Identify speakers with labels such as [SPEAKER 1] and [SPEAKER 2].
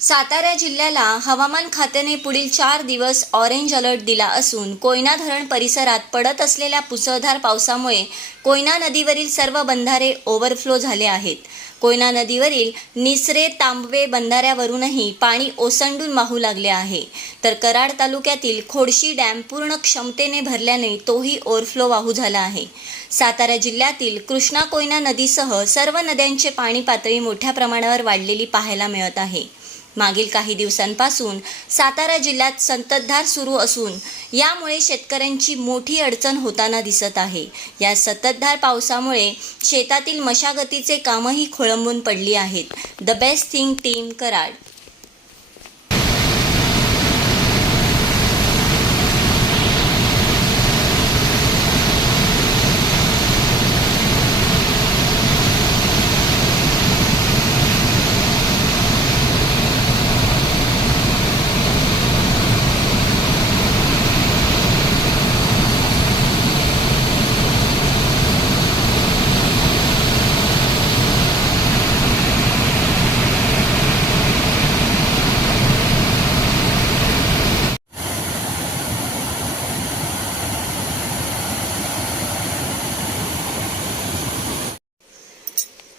[SPEAKER 1] सातारा जिल्ह्याला हवामान खात्याने पुढील चार दिवस ऑरेंज अलर्ट दिला असून कोयना धरण परिसरात पडत असलेल्या मुसळधार पावसामुळे कोयना नदीवरील सर्व बंधारे ओव्हरफ्लो झाले आहेत. कोयना नदीवरील निसरे तांबवे बंधाऱ्यावरूनही पाणी ओसंडून वाहू लागले आहे. तर कराड तालुक्यातील खोडशी डॅम पूर्ण क्षमतेने भरल्याने तोही ओव्हरफ्लो वाहू झाला आहे. सातारा जिल्ह्यातील कृष्णा कोयना नदीसह सर्व नद्यांचे पाणी पातळी मोठ्या प्रमाणावर वाढलेली पाहायला मिळत आहे. मागील काही दिवसांपासून सातारा जिल्ह्यात संततधार सुरू असून यामुळे शेतकऱ्यांची मोठी अडचण होताना दिसत आहे. या सततधार पावसामुळे शेतातील मशागतीचे कामही खोळंबून पडली आहेत. The best thing team Karad.